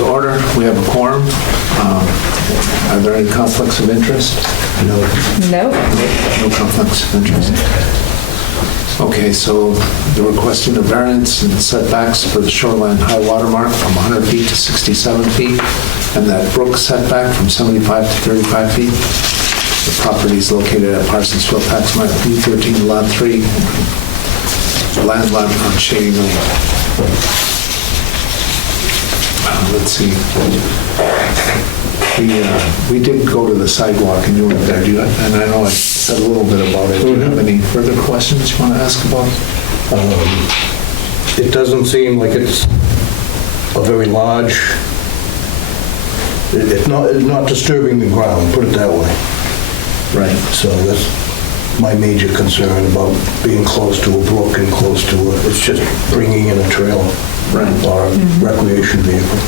to order. We have a quorum. Are there any conflicts of interest? No. No conflicts of interest. Okay, so they're requesting a variance and setbacks for the shoreline high water mark from 100 feet to 67 feet, and that brook setback from 75 to 35 feet. The property is located at Parsonsville, Tax Map B13, Lot 3, landlocked on Shady Lane. Let's see. We did go to the sidewalk and you were there. And I know I said a little bit about it. Do you have any further questions you want to ask about? It doesn't seem like it's a very large, it's not disturbing the ground, put it that way. Right. So that's my major concern about being close to a brook and close to it's just bringing in a trailer. Right. Or a recreation vehicle.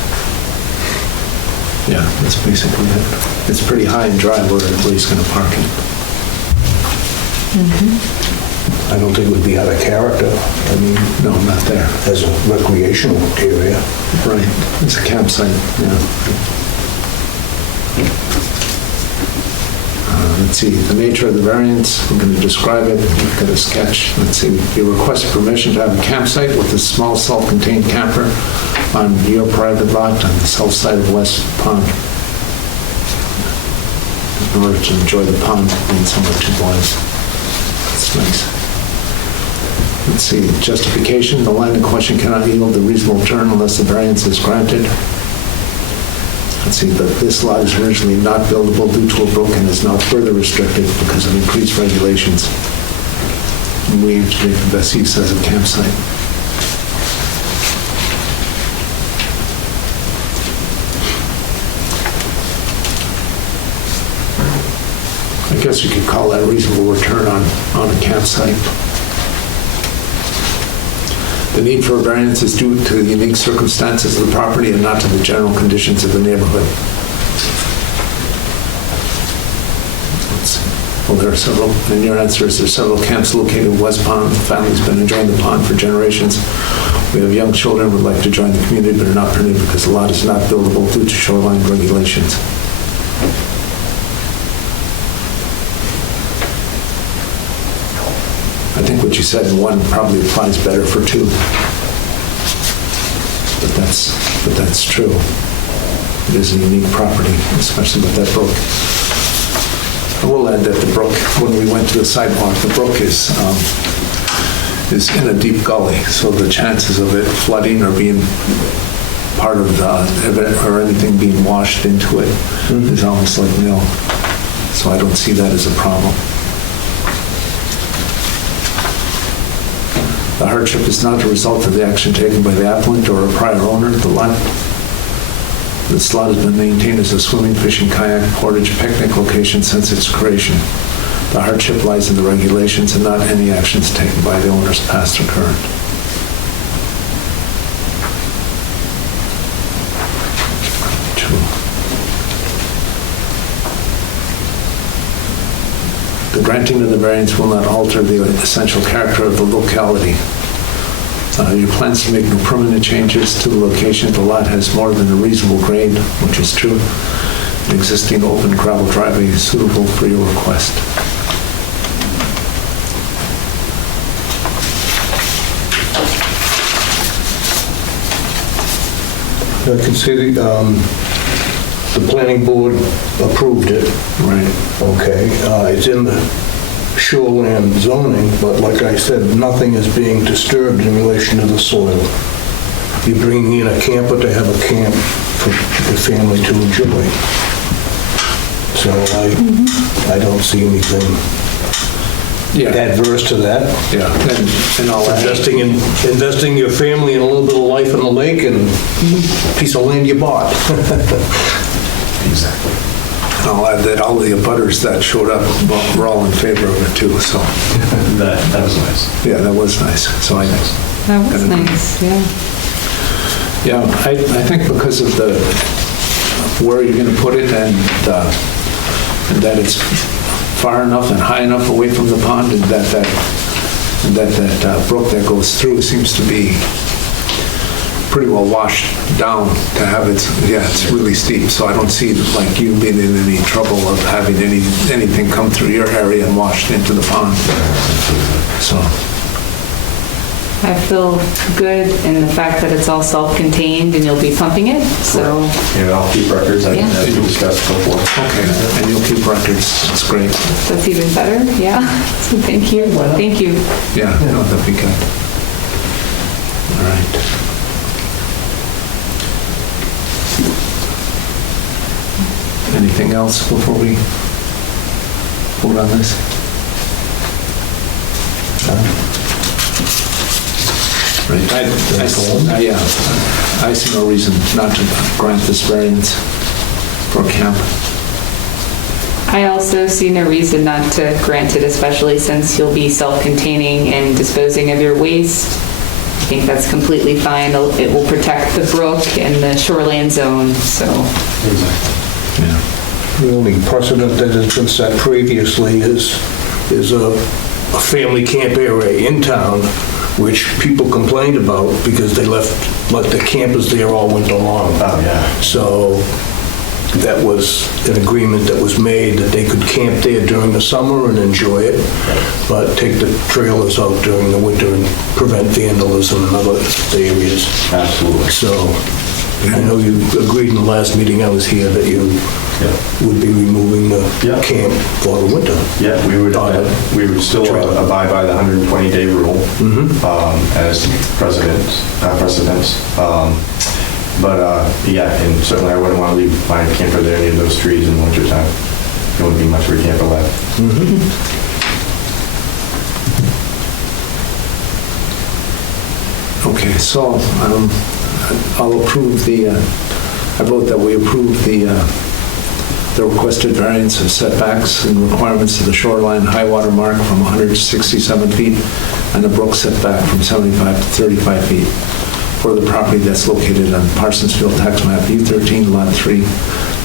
Yeah, that's basically it. It's pretty high and dry where he's going to park it. I don't think it would be out of character. I mean, No, not there. as a recreational area. Right. It's a campsite, yeah. Let's see, the nature of the variance, we're going to describe it. We've got a sketch. Let's see, you request permission to have a campsite with a small self-contained camper on your private lot on the south side of West Pond in order to enjoy the pond being somewhat too wide. That's nice. Let's see, justification, the land in question cannot yield a reasonable return unless the variance is granted. Let's see, that this lot is originally not buildable due to a brook and is now further restricted because of increased regulations. And we aim to make the best use as a campsite. I guess you could call that a reasonable return on a campsite. The need for a variance is due to the unique circumstances of the property and not to the general conditions of the neighborhood. Let's see. Well, there are several, and your answer is there's several camps located in West Pond. The family's been enjoying the pond for generations. We have young children who would like to join the community but are not permitted because the lot is not buildable due to shoreline regulations. I think what you said in one probably applies better for two. But that's true. It is a unique property, especially with that brook. I will add that the brook, when we went to the sidewalk, the brook is in a deep gully, so the chances of it flooding or being part of or anything being washed into it is almost like nil. So I don't see that as a problem. The hardship is not the result of the action taken by the applicant or a prior owner of the lot. This lot has been maintained as a swimming, fishing, kayak, portage, picnic location since its creation. The hardship lies in the regulations and not any actions taken by the owners, past or current. The granting of the variance will not alter the essential character of the locality. Your plans to make no permanent changes to the location. The lot has more than a reasonable grade, which is true. An existing open gravel driveway is suitable for your request. I can see the planning board approved it. Right. Okay, it's in the shoreline zoning, but like I said, nothing is being disturbed in relation to the soil. You're bringing in a camper to have a camp for the family to enjoy. So I don't see anything adverse to that. Yeah, and all that. Investing your family in a little bit of life on the lake and a piece of land you bought. Exactly. And I'll add that all the abutters that showed up were all in favor of it too, so. That was nice. Yeah, that was nice. So That was nice, yeah. Yeah, I think because of where you're going to put it and that it's far enough and high enough away from the pond and that brook that goes through seems to be pretty well washed down to have it, yeah, it's really steep, so I don't see like you being in any trouble of having anything come through your area and washed into the pond. So, I feel good in the fact that it's all self-contained and you'll be pumping it, so, Yeah, I'll keep records, Yeah. as we discussed before. okay, and you'll keep records, that's great. that's even better, yeah. So thank you, thank you. Yeah, no, that'd be good. All right. Anything else before we vote on this? Right, I see no reason not to grant this variance for a camp. I also see no reason not to grant it, especially since you'll be self-containing and disposing of your waste. I think that's completely fine. It will protect the brook and the shoreline zone, so. Exactly. Yeah. The only precedent that has been set previously is a family camp area in town, which people complained about because they let the campers there all winter long. Oh, yeah. So that was an agreement that was made that they could camp there during the summer and enjoy it, but take the trailers out during the winter and prevent vandalism in other areas. Absolutely. So I know you agreed in the last meeting I was here that you would be removing the Yeah. camp for the winter. Yeah, we would still abide by the 120-day rule as precedents. Yeah, and certainly I wouldn't want to leave my camper there near those trees in the wintertime. There wouldn't be much for a camper left. Okay, so I'll approve I vote that we approve the requested variance of setbacks and requirements to the shoreline high water mark from 167 feet and the brook setback from 75 to 35 feet for the property that's located on Parsonsfield Tax Map U13, Lot 3,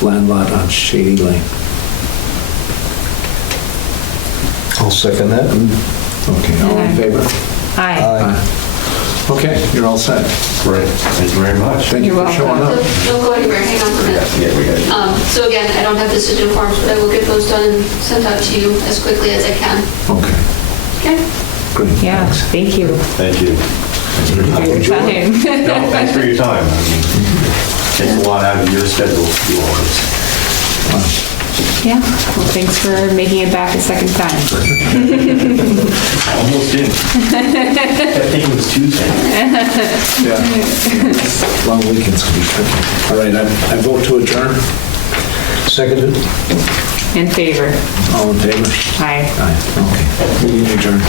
land lot on Shady Lane. I'll second that. Okay, all in favor? Hi. Aye. Okay, you're all set. Great. Thank you very much. Thank you You're for showing welcome. up. Don't go anywhere, hang on for a minute. Yeah, we got it. So again, I don't have decision forms, but I will get those done and sent out to you as quickly as I can. Okay, Okay? great. Yeah, Thanks. thank you Thank you. Thanks for your for your time. time. No, thanks for your time. I mean, takes a lot out of your schedule to do all this. Yeah, well, thanks for making it back a second time. I almost didn't. I think it was Tuesday. Yeah. Long weekends can be tricky. All right, I vote to adjourn. Seconded. In favor. All in favor? Aye. Aye. Okay. Meeting adjourned.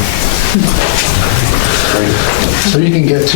So you can get to